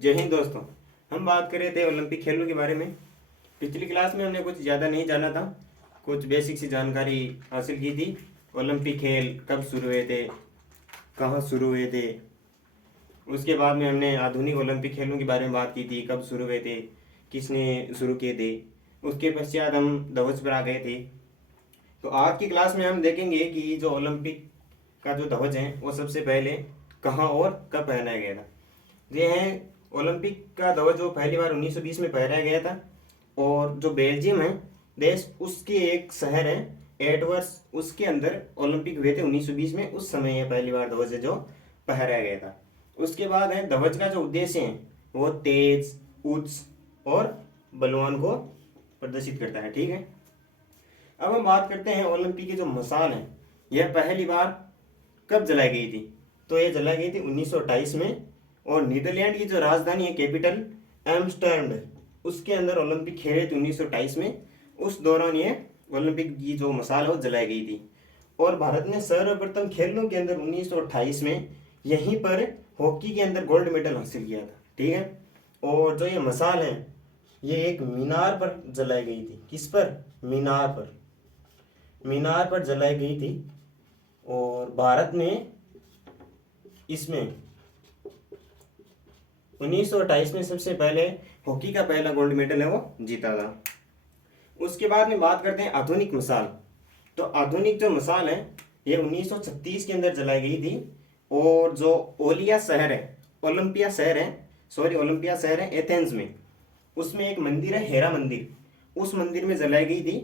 जय हिंद दोस्तों। हम बात कर रहे थे ओलंपिक खेलों के बारे में। पिछली क्लास में हमने कुछ ज़्यादा नहीं जाना था, कुछ बेसिक सी जानकारी हासिल की थी। ओलंपिक खेल कब शुरू हुए थे, कहाँ शुरू हुए थे। उसके बाद में हमने आधुनिक ओलंपिक खेलों के बारे में बात की थी, कब शुरू हुए थे, किसने शुरू किए थे। उसके पश्चात हम ध्वज पर आ गए थे। तो आज की क्लास में हम देखेंगे कि जो ओलंपिक का जो ध्वज है वो सबसे पहले कहाँ और कब पहनाया गया था। ये है ओलंपिक का ध्वज जो पहली बार 1920 में फहराया गया था। और जो बेल्जियम है देश, उसके एक शहर है एडवर्स, उसके अंदर ओलंपिक हुए थे 1920 में। उस समय ये पहली बार ध्वज जो फहराया गया था। उसके बाद है ध्वज का जो उद्देश्य है वो तेज, उच्च और बलवान को प्रदर्शित करता है। ठीक है, अब हम बात करते हैं ओलंपिक की जो मशाल है यह पहली बार कब जलाई गई थी। तो यह जलाई गई थी 1928 में। और नीदरलैंड की जो राजधानी है कैपिटल एम्स्टर्डम, उसके अंदर ओलंपिक खेले थे 1928 में। उस दौरान ये ओलंपिक की जो मशाल है वो जलाई गई थी। और भारत ने सर्वप्रथम खेलों के अंदर 1928 में यहीं पर हॉकी के अंदर गोल्ड मेडल हासिल किया था। ठीक है, और जो ये मशाल है ये एक मीनार पर जलाई गई थी। किस पर? मीनार पर। मीनार पर जलाई गई थी। और भारत ने इसमें 1928 में सबसे पहले हॉकी का पहला गोल्ड मेडल है वो जीता था। उसके बाद में बात करते हैं आधुनिक मशाल। तो आधुनिक जो मशाल है ये 1936 के अंदर जलाई गई थी। और जो ओलिया शहर है, ओलंपिया शहर है, सॉरी ओलंपिया शहर है एथेंस में, उसमें एक मंदिर है हेरा मंदिर, उस मंदिर में जलाई गई थी।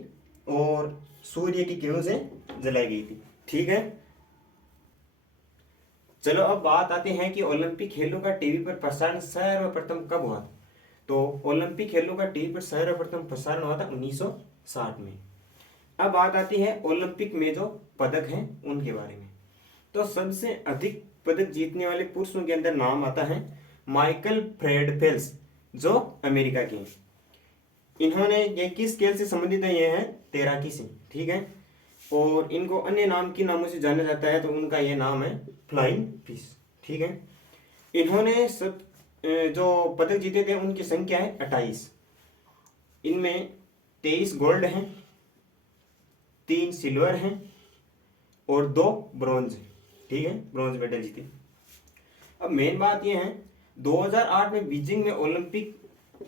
और सूर्य की किरणों से जलाई गई थी। ठीक है, चलो अब बात आते हैं कि ओलंपिक खेलों का टीवी पर प्रसारण सर्वप्रथम कब हुआ था। तो ओलंपिक खेलों का टीवी पर सर्वप्रथम प्रसारण हुआ था 1960 में। अब बात आती है ओलंपिक में जो पदक हैं उनके बारे में। तो सबसे अधिक पदक जीतने वाले पुरुषों के अंदर नाम आता है माइकल फेल्प्स, जो अमेरिका के हैं। इन्होंने ये किस खेल से संबंधित है? ये है तैराकी से। ठीक है, और इनको अन्य नाम की नामों से जाना जाता है, तो उनका ये नाम है फ्लाइंग फिश। ठीक है, इन्होंने सब जो पदक जीते थे उनकी संख्या है 28। इनमें 23 गोल्ड हैं, 3 सिल्वर हैं और 2 ब्रॉन्ज हैं। ठीक है, ब्रॉन्ज मेडल जीते। अब मेन बात यह है 2008 में बीजिंग में ओलंपिक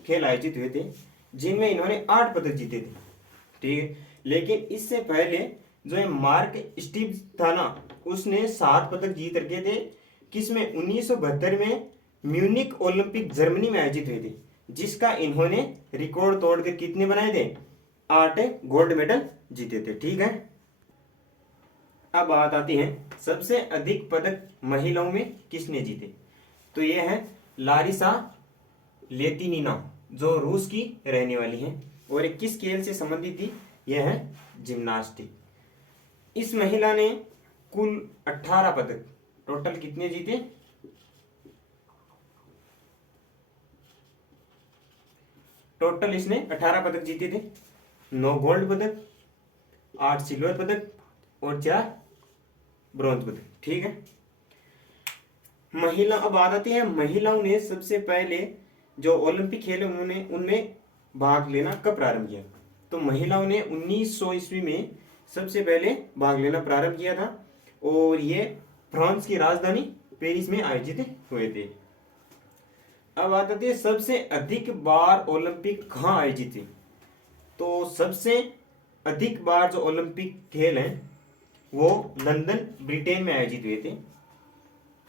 खेल आयोजित हुए थे जिनमें इन्होंने 8 पदक जीते थे। ठीक है, लेकिन इससे पहले जो है मार्क स्टीव था ना, उसने 7 पदक जीत रखे थे। किसमें? 1972 में म्यूनिक ओलंपिक जर्मनी में आयोजित हुए थे, जिसका इन्होंने रिकॉर्ड तोड़कर कितने बनाए थे? 8 गोल्ड मेडल जीते थे। ठीक है, अब बात आती है सबसे अधिक पदक महिलाओं में किसने जीते। तो यह है लारिसा लेतिनिना, जो रूस की रहने वाली है। और ये किस खेल से संबंधित थी? यह है जिम्नास्टिक। इस महिला ने कुल 18 पदक, टोटल कितने जीते? टोटल इसने 18 पदक जीते थे। 9 गोल्ड पदक, 8 सिल्वर पदक और 4 ब्रॉन्ज पदक। ठीक है, महिला, अब बात आती है महिलाओं ने सबसे पहले जो ओलंपिक खेल है उन्होंने उनमें भाग लेना कब प्रारंभ किया। तो महिलाओं ने 1900 ईस्वी में सबसे पहले भाग लेना प्रारंभ किया था। और ये फ्रांस की राजधानी पेरिस में आयोजित हुए थे। अब बात आती है सबसे अधिक बार ओलंपिक कहाँ आयोजित थे। तो सबसे अधिक बार जो ओलंपिक खेल हैं वो लंदन, ब्रिटेन में आयोजित हुए थे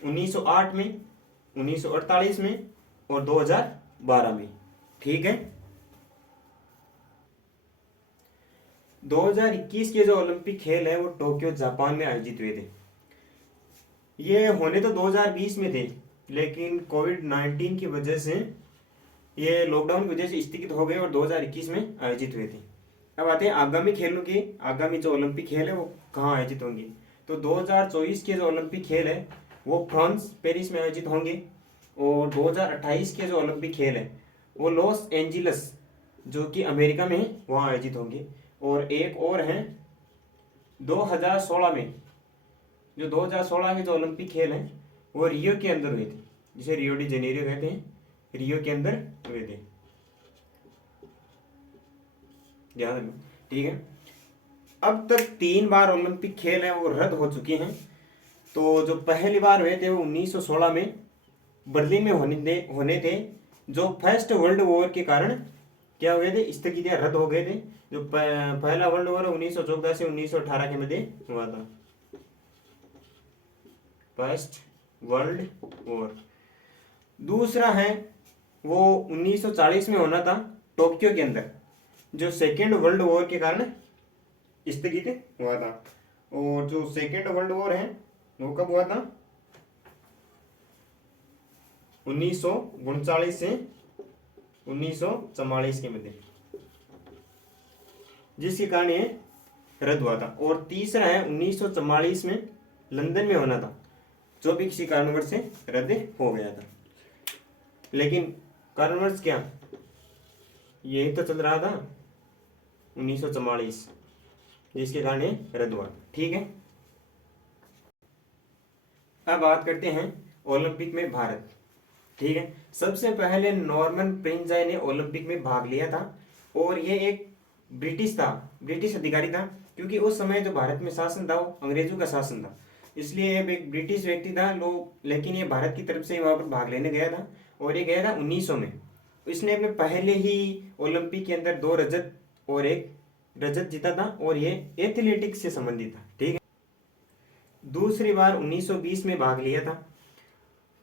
1908 में, 1948 में और 2012 में। ठीक है, 2021 के जो ओलंपिक खेल है वो टोक्यो, जापान में आयोजित हुए थे। ये होने तो 2020 में थे, लेकिन कोविड-19 की वजह से, ये लॉकडाउन की वजह से स्थगित हो गए और 2021 में आयोजित हुए थे। अब आते हैं आगामी खेलों की। आगामी जो ओलंपिक खेल है वो कहाँ आयोजित होंगे। तो 2024 के जो ओलंपिक खेल है वो फ्रांस, पेरिस में आयोजित होंगे। और 2028 के जो ओलंपिक खेल है वो लॉस एंजिलस, जो कि अमेरिका में है, वहाँ आयोजित होंगे। और एक और है 2016 में, जो 2016 के जो ओलंपिक खेल हैं वो रियो के अंदर हुए थे, जिसे रियो डी जेनेरियो कहते हैं, रियो के अंदर हुए थे, ध्यान रखना, ठीक है। अब तक 3 बार ओलंपिक खेल हैं वो रद्द हो चुके हैं। तो जो पहली बार हुए थे वो 1916 में बर्लिन में होने थे, जो फर्स्ट वर्ल्ड वॉर के कारण क्या हुए थे, स्थगित रद्द हो गए थे। जो पहला वर्ल्ड वॉर 1914 से 1918 के मध्य हुआ था, फर्स्ट वर्ल्ड वॉर। दूसरा है वो 1940 में होना था टोक्यो के अंदर, जो सेकेंड वर्ल्ड वॉर के कारण स्थगित हुआ था। और जो सेकेंड वर्ल्ड वॉर है वो कब हुआ था, 1939 से 1944 के मध्य, जिसके कारण ये रद्द हुआ था। और तीसरा है 1944 में लंदन में होना था, जो भी किसी कारणवश से रद्द हो गया था। लेकिन कारणवश क्या, यही तो चल रहा था 1944, जिसके कारण ये रद्द हुआ, ठीक है। अब बात करते हैं ओलंपिक में भारत, ठीक है। सबसे पहले नॉर्मन प्रिंजाई ने ओलंपिक में भाग लिया था, और ये एक ब्रिटिश अधिकारी था, क्योंकि उस समय जो भारत में शासन था वो अंग्रेजों का शासन था, इसलिए ये एक ब्रिटिश व्यक्ति था लोग। लेकिन ये भारत की तरफ से वहां पर भाग लेने गया था, और ये गया था 1900 में। इसने अपने पहले ही ओलंपिक के अंदर 2 रजत और 1 रजत जीता था, और ये एथलेटिक्स से संबंधित था, ठीक है। दूसरी बार 1920 में भाग लिया था,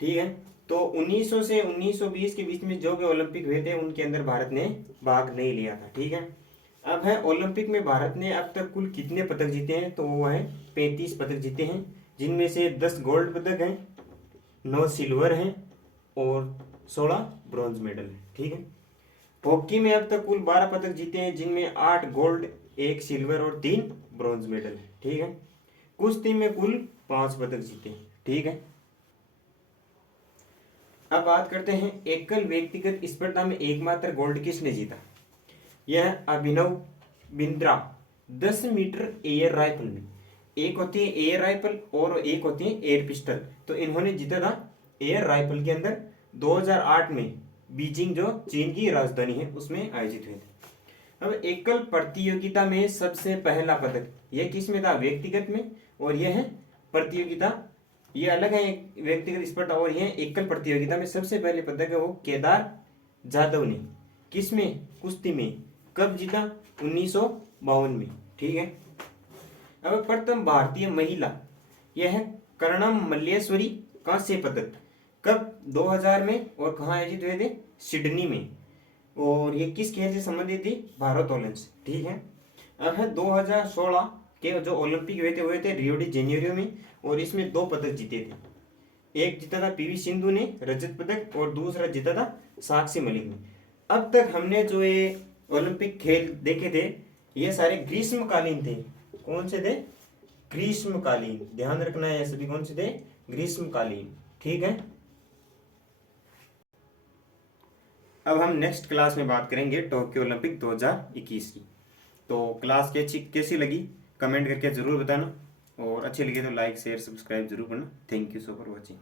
ठीक है। तो 1900 से 1920 के बीच में जो भी ओलंपिक हुए थे उनके अंदर भारत ने भाग नहीं लिया था, ठीक है। अब है ओलंपिक में भारत ने अब तक कुल कितने पदक जीते हैं, तो वो है 35 पदक जीते हैं, जिनमें से 10 गोल्ड पदक हैं, 9 सिल्वर हैं और 16 ब्रॉन्ज मेडल है, ठीक है। हॉकी में अब तक कुल 12 पदक जीते हैं, जिनमें 8 गोल्ड, 1 सिल्वर और 3 ब्रॉन्ज मेडल है, ठीक है। कुश्ती में कुल 5 पदक जीते हैं, ठीक है। अब बात करते हैं एकल व्यक्तिगत स्पर्धा में एकमात्र गोल्ड किसने जीता। यह Abhinav Bindra 10 metre air rifle में, एक होती है एयर राइफल और एक होती है एयर पिस्टल, तो इन्होंने जीता था एयर राइफल के अंदर 2008 में, बीजिंग जो चीन की राजधानी है उसमें आयोजित हुए थे। अब एकल प्रतियोगिता में सबसे पहला पदक यह किस में था, व्यक्तिगत में, और यह है प्रतियोगिता, ये अलग है, एक व्यक्तिगत स्पर्धा और यह एकल प्रतियोगिता में सबसे पहले पदक है वो केदार जाधव ने, किस में, कुश्ती में, कब जीता, 1952 में, ठीक है। अब प्रथम भारतीय महिला, यह है कर्णम मल्लेश्वरी, कांस्य पदक, कब, 2000 में, और कहाँ आयोजित हुए थे, सिडनी में, और ये किस खेल से संबंधित थी, भारोत्तोलन से, ठीक है। अब है 2016 के जो ओलंपिक हुए थे रियो डी जेनेरियो में, और इसमें 2 पदक जीते थे, एक जीता था पीवी सिंधु ने रजत पदक, और दूसरा जीता था साक्षी मलिक ने। अब तक हमने जो ये ओलंपिक खेल देखे थे ये सारे ग्रीष्मकालीन थे, कौन से थे, ग्रीष्मकालीन, ध्यान रखना है, सभी कौन से थे, ग्रीष्मकालीन, ठीक है। अब हम नेक्स्ट क्लास में बात करेंगे टोक्यो ओलंपिक 2021 की। तो क्लास कैसी लगी कमेंट करके जरूर बताना, और अच्छी लगी तो लाइक शेयर सब्सक्राइब जरूर करना। Thank you so for watching.